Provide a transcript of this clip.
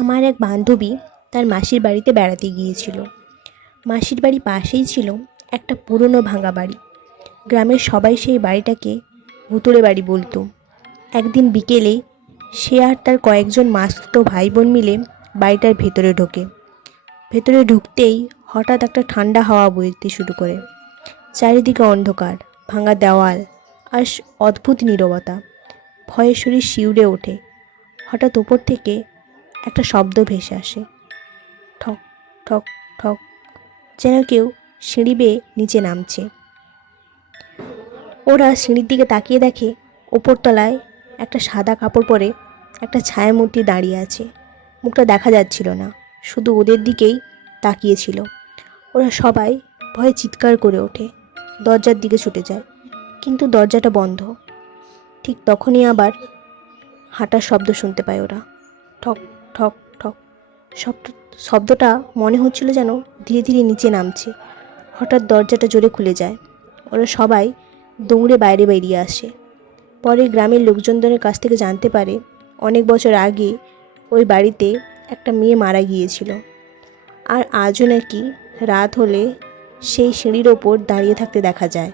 আমার এক বান্ধবী তার মাসির বাড়িতে বেড়াতে গিয়েছিল। মাসির বাড়ি পাশেই ছিল একটা পুরনো ভাঙা বাড়ি। গ্রামের সবাই সেই বাড়িটাকে ভুতুড়ে বাড়ি বলতো। একদিন বিকেলে সে আর তার কয়েকজন মাসতুতো ভাই বোন মিলে বাড়িটার ভেতরে ঢোকে। ভেতরে ঢুকতেই হঠাৎ একটা ঠান্ডা হাওয়া বইতে শুরু করে। চারিদিকে অন্ধকার, ভাঙা দেওয়াল আর অদ্ভুত নীরবতা। ভয়ে শরীর শিউরে ওঠে। হঠাৎ ওপর থেকে একটা শব্দ ভেসে আসে, ঠক ঠক ঠক, যেন কেউ সিঁড়ি বেয়ে নিচে নামছে। ওরা সিঁড়ির দিকে তাকিয়ে দেখে ওপরতলায় একটা সাদা কাপড় পরে একটা ছায়ামূর্তি দাঁড়িয়ে আছে। মুখটা দেখা যাচ্ছিল না, শুধু ওদের দিকেই তাকিয়েছিল। ওরা সবাই ভয়ে চিৎকার করে ওঠে, দরজার দিকে ছুটে যায়, কিন্তু দরজাটা বন্ধ। ঠিক তখনই আবার হাঁটার শব্দ শুনতে পায় ওরা, ঠক ঠক ঠক। শব্দ শব্দটা মনে হচ্ছিল যেন ধীরে ধীরে নিচে নামছে। হঠাৎ দরজাটা জোরে খুলে যায়। ওরা সবাই দৌড়ে বাইরে বেরিয়ে আসে। পরে গ্রামের লোকজনদের কাছ থেকে জানতে পারে অনেক বছর আগে ওই বাড়িতে একটা মেয়ে মারা গিয়েছিল, আর আজও নাকি রাত হলে সেই সিঁড়ির ওপর দাঁড়িয়ে থাকতে দেখা যায়।